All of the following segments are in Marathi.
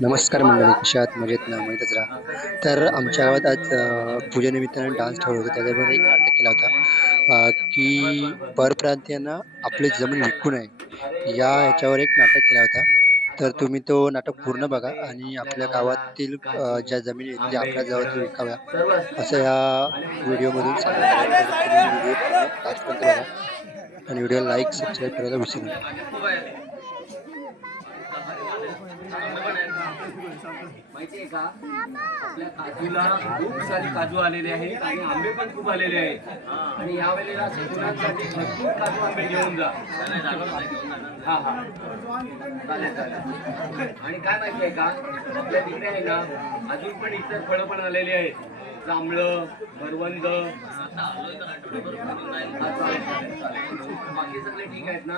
नमस्कार मंडळी, कशा आहात? मजेत ना? मजेतच राहा. तर आमच्या गावात आज पूजेनिमित्तानं डान्स ठेवला होता. त्याच्यामध्ये एक नाटक केला होता, की परप्रांतीयांना आपली जमीन विकू नये, या ह्याच्यावर एक नाटक केला होता. तर तुम्ही तो नाटक पूर्ण बघा आणि आपल्या गावातील ज्या जमिनी आहेत त्या आपल्या जवळ विकाव्या, असं ह्या व्हिडिओमधून सांगितलेलं आहे. तर तुम्ही व्हिडिओ पूर्ण लास्टपर्यंत बघा आणि व्हिडिओला लाईक, सबस्क्राईब करायला विसरू नका. माहितीये का आपल्या काजूला खूप सारी काजू आलेले आहेत आणि आंबे पण खूप आलेले आहेत आणि यावेळेला सगळ्यांसाठी भरपूर काजू आंबे घेऊन जा. हा हा चालेल चालेल. आणि काय माहितीये का आपल्या तिकडे आहे ना अजून पण इतर फळं पण आलेली आहेत. जांभळं, करवंद. बाकी सगळे ठीक आहेत ना?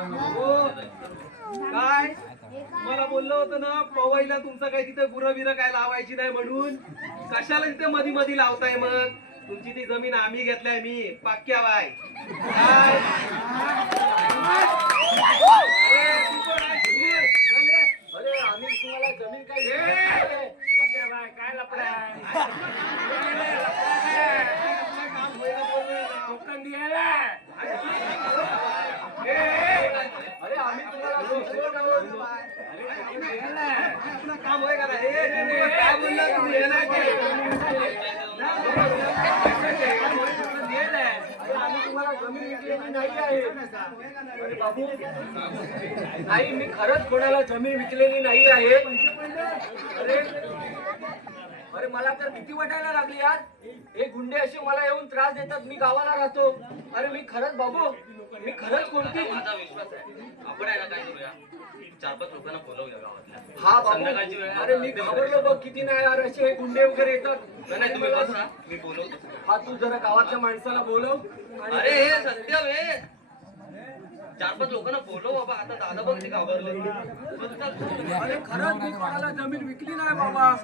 काय मला बोललं होतं ना पवईला तुमचं काही तिथे गुरं बिरं काय लावायची नाही म्हणून. कशाला तिथे मधी मधी लावताय मग? तुमची ती जमीन आम्ही घेतलाय, मी पाक्या बाय. काय अरे आम्ही तुम्हाला जमीन काय पाक्या बाय काय लपडाय कोकण द्यायला. अरे आम्ही तुम्हाला काम होय का काय बोलला तुम्ही? आम्ही तुम्हाला जमीन विकलेली नाही आहे. अरे बाबू नाही, मी खरंच कोणाला जमीन विकलेली नाही आहे. अरे अरे मला तर भीती वाटायला लागली यार. हे गुंडे असे मला येऊन त्रास देतात. मी गावाला राहतो. अरे मी खरंच बाबू, मी खरंच कोणती माझा विश्वास आहे. आपण आहे ना काय करूया, 4-5 लोकांना बोलवूया गावातल्या. हा बाबू. संध्याकाळची वेळ आहे. अरे मी घाबरलो बघ किती नाही यार, असे हे गुंडे वगैरे येतात. नाही तुम्ही बसा, मी बोलवतो. हा तू जरा गावातल्या माणसाला बोलव. अरे हे सत्य आहे. 4-5 लोकांना बोलव बाबा. आता दादा बघ ते घाबरले. अरे खरंच मी कोणाला जमीन विकली नाही बाबा.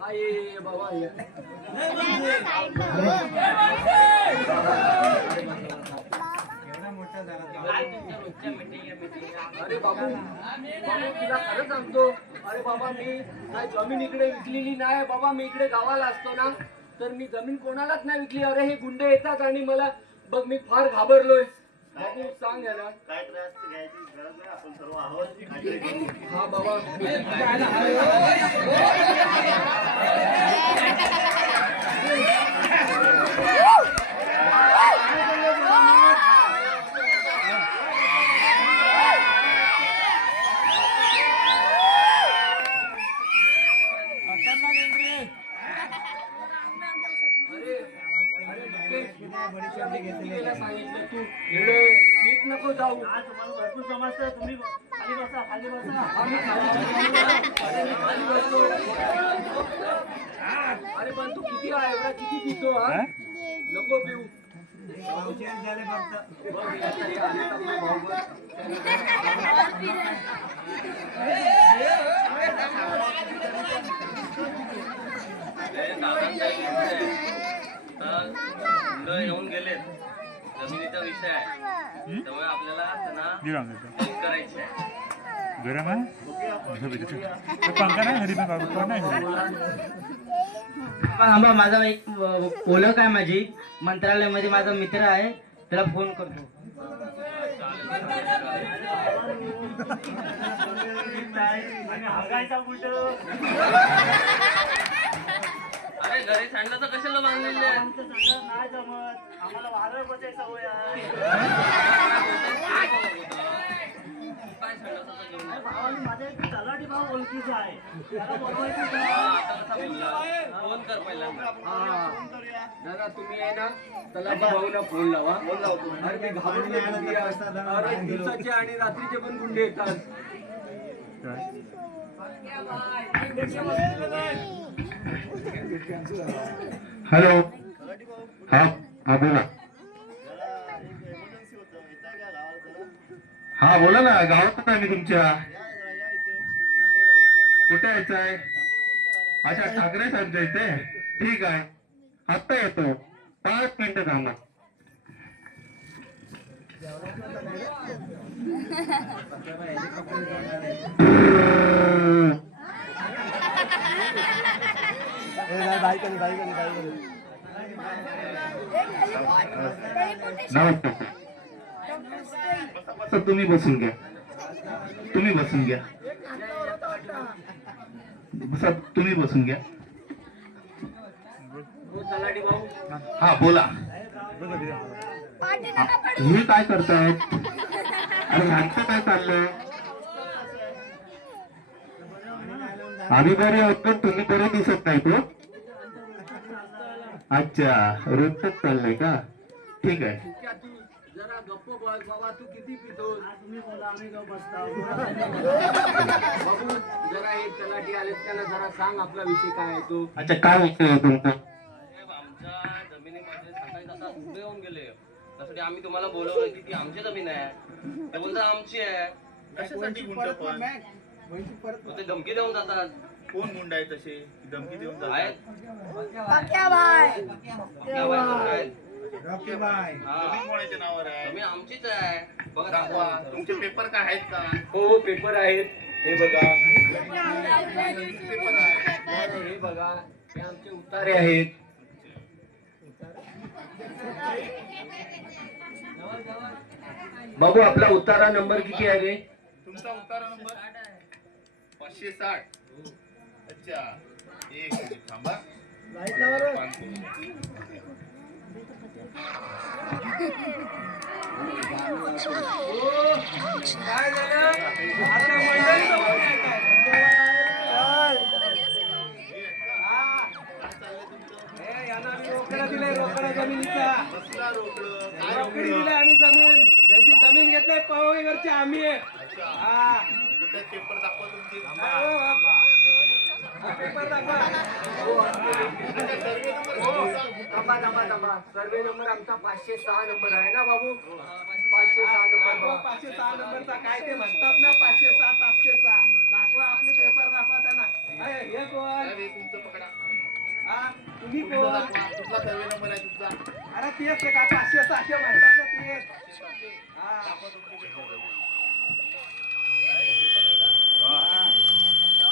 हा ये बाबा ये. अरे बाबू बाबू तुला खरं सांगतो. अरे बाबा मी काय जमीन इकडे विकलेली नाही बाबा. मी इकडे गावाला असतो ना तर मी जमीन कोणालाच नाही विकली. अरे हे गुंडे येतात आणि मला बघ मी फार घाबरलोय. बाबू सांग याला काय त्रास घ्यायची गरज नाही, आपण सर्व आहोत. हा बाबा सांगितलं तू नीट नको जाऊ. तुम्हाला भरपूर समजतंय, तुम्ही खाली बसा, खाली बसा. अरे पण तू किती आहे एवढा किती पितो? हा नको पिऊ. येऊन गेलेत. जमिनीचा विषय आहे त्यामुळे आपल्याला त्यांना करायचे आहे. गरम आहे पंखा नाही घरी पण बाबू कोण नाही घरी. आंबा माझा एक ओळख आहे माझी मंत्रालयामध्ये. माझा मित्र आहे, त्याला फोन करतो. आणि हगायचा कुठं? अरे घरी सांडाचं कशाला बांधलेले आहे? आमचं सगळं नाही जमत, आम्हाला वारं बसायचा सवय आहे. काय सांडाचं घेऊन अरे भावानी माझा एक तलाठी भाऊ ओळखीचा आहे, त्याला बोलवायचं का? फोन कर पहिला. दादा तुम्ही आहे ना तलाठी भाऊला फोन लावा. अरे मी घाबरलो. अरे दिवसाचे आणि रात्रीचे पण गुंडे येतात. हॅलो हा हा बोला. हा बोला ना, गावात आहे मी तुमच्या. कुठे यायचं आहे? अच्छा ठाकरे साहेबच्या इथे. ठीक आहे, आत्ता येतो. 5 मिनिटं थांबा. नमस्कार सर, तुम्ही बसून घ्या. तुम्ही बसून घ्या सर, तुम्ही बसून घ्या. हो तलाठी भाऊ. हा बोला. हे काय करतायत? अरे ह्यांचं काय चाललंय? आम्ही बरे आहोत पण तुम्ही बरे दिसत नाही तो. अच्छा, रोजच चाललंय का? ठीक आहे. तुझ्या तू जरा गप्प बस बाबा, तू किती पितोस? तुम्ही बोला आम्ही जाऊ बसता बाबू जरा हे तलाठी आले त्यांना जरा सांग आपला विषय काय आहे तो. अच्छा, काय विषय आहे तुमचा? साहेब, आमच्या जमिनीमध्ये सकाळी आता उभे होऊन गेले. त्यासाठी आम्ही तुम्हाला बोलवलं की ती आमची जमीन आहे. ते बोलतात आमची आहे. कशासाठी गुंड पण मग ते धमकी देऊन जातात. कोण गुंड आहे तसे धमकी देऊन जातात? आहेत पक्या बाय या बाई कोण आहेत? जमीन हा. कोणाच्या नावावर आहे? जमीन आमचीच आहे. बघा दाखवा. दाखवा. तुमचे पेपर काय आहेत का? हो हो पेपर आहेत, हे बघा. पेपर आहे. हे बघा, हे आमचे उतारे आहेत. बाबू आपला उतारा नंबर किती आहे रे? तुमचा उतारा नंबर 560. अच्छा, एक मिनिट थांबा. काय झालं? आता मंडळीचं बोल काय काय? हे यांना आम्ही रोकडा दिलाय, रोकडा जमिनीचा. कसला रोकडं? काय रोकडी रोकडं? दिलाय आम्ही जमीन. ज्यांची जमीन घेतलाय पवईवरची आम्ही आहे. हा. कुठे पेपर दाखवा तुमचे. पेपर दाखवा. थांबा. सर्वे नंबर आमचा 506 नंबर आहे ना बाबू? 506 नंबर. 506 नंबरचा काय ते म्हणतात ना, 506 706. दाखवा आपले पेपर दाखवा त्यांना. हे कोण? साहेब, हे तुमचं पकडा. हा, तुम्ही कुठं कोण? दाखवा. कुठला सर्वे नंबर आहे तुमचा? अरे तेच ते का 506 म्हणतात ना तेच. हा. दाखवा तुमचे पेपर.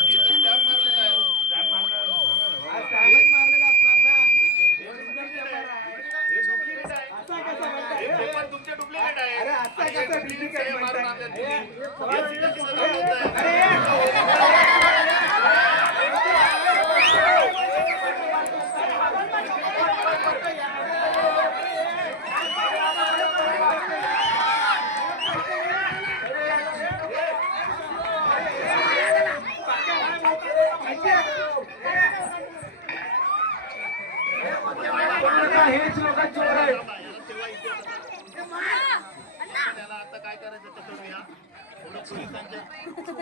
हे तर स्टॅम्प मारलेला आहे. हा, त्यालाच मारलेला असणार ना. हे original पेपर आहे. हे डुप्लिकेट आहे. असा कसा म्हणताय? हे पेपर तुमचे डुप्लिकेट आहे. अरे असा आणि हे कसा डुप्लिकेट duplicate सह्या मारून म्हणताय? आणल्या तुम्ही. हे हे सिग्नेचर सगळं होत आहे. हेच लोक चोर आहेत. त्याला आता काय करायचं ते करूया. थोडं पोलिसांच्या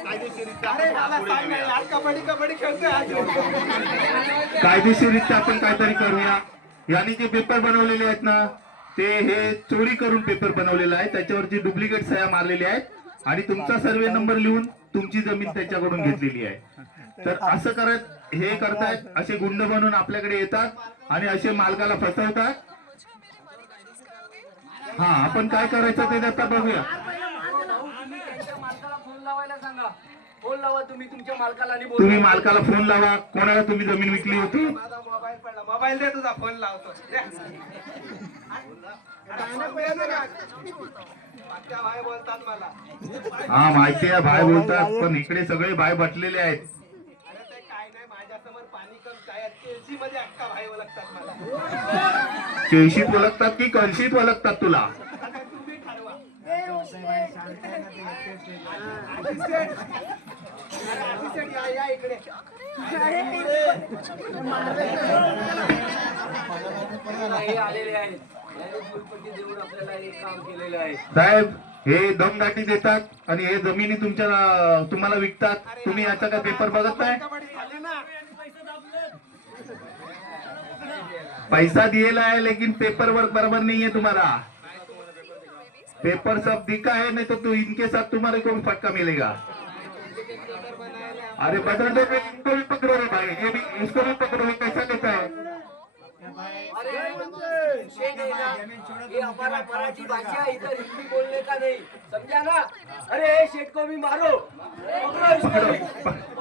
कायदेशीररित्या अरे आपण मला पुढे सांग ना, नेऊया. आज कबड्डी खेळतोय आज. कायदेशीररित्या आपण काहीतरी करूया. यांनी जे पेपर बनवलेले आहेत ना, ते हे चोरी करून पेपर बनवलेला आहे. त्याच्यावरची डुप्लिकेट सह्या मारलेल्या आहेत आणि तुमचा सर्वे नंबर लिहून तुमची जमीन त्याच्याकडून घेतलेली आहे. तर असं करत हे करतायत, असे गुंड बनून आपल्याकडे येतात आणि असे मालकाला फसवतात. हा, आपण काय करायचं ते आता बघूया. त्यांच्या मालकाला फोन लावायला सांगा. फोन लावा तुम्ही तुमच्या मालकाला आणि तुम्ही बोलवा. मालकाला फोन लावा. कोणाला तुम्ही जमीन विकली होती? माझा मोबाईल पडला. मोबाईल दे तुझा, फोन लावतो. दे. पक्क्या भाई बोलतात मला. हा, माहिती आहे भाई बोलतात, पण इकडे सगळे भाई बटलेले आहेत. अरे ते काय नाही, माझ्यासमोर पाणी कम काय केसी मध्ये अक्का भाई ओळखतात मला. केशीत ओळखतात की कळशीत ओळखतात तुला? आता काय तुम्ही ठरवा. असिस्टंट या इकडे. हे आलेले आहेत. यांनी फुलपट्टी देऊन आपल्याला एक काम केलेलं आहे. साहेब, हे दमदाटी देतात आणि हे जमिनी तुम्हाला विकतात. तुम्ही याचा काय पेपर बघत नाही? पैसा दिएला है लेकिन पेपर वर्क बराबर नहीं है तुम्हारा. पेपर सब दिखा है, नहीं तो इनके साथ तुम्हारे को भी फटका मिलेगा. अरे बदल दो, इनको भी पकड़ो रे भाई. ये भी, इसको भी पकड़ो. ये कैसा लेता है? अरे शेख आहे ना, ये हमारा मराठी भाषा इधर हिंदी बोलने का नहीं, समझा ना? अरे शेठ को भी मारो, पकड़ो इसको,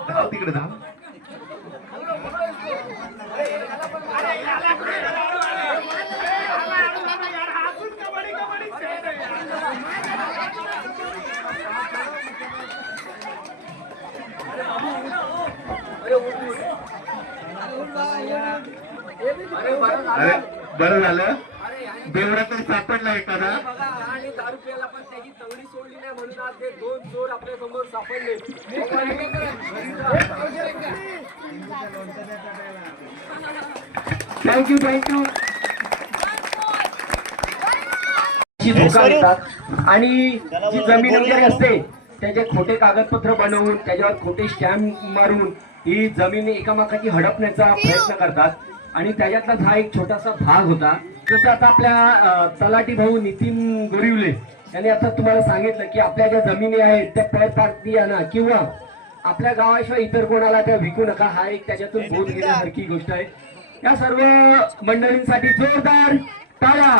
धाव तिकडे धाव. पकड़ो इसको. अरे याला पण मारो. अरे उठ, उठ. अरे बरं अरे झालं. बरं झालं अरे याने बेवडा तर सापडला एखादा. बघा आणि दारू प्यायला पण त्याची तवडी सोडली नाही म्हणून आज ते 2 चोर आपल्या समोर सापडले. Thank you thank you. धोका देतात आणि जी जमीन वगैरे असते त्याचे खोटे कागदपत्र बनवून त्याच्यावर खोटे स्टॅम्प मारून ही जमीन एकामेकाची हडपण्याचा प्रयत्न करतात आणि त्याच्यातलाच हा एक छोटासा भाग होता. जसं आता आपल्या तलाठी भाऊ नितीन गोरिवले यांनी आता तुम्हाला सांगितलं की आपल्या ज्या जमिनी आहेत त्या पर पार्टी आणा किंवा आपल्या गावाशिवाय इतर कोणाला त्या विकू नका. हा एक त्याच्यातून बोध घेण्यासारखी गोष्ट आहे. या सर्व मंडळींसाठी जोरदार टाळ्या.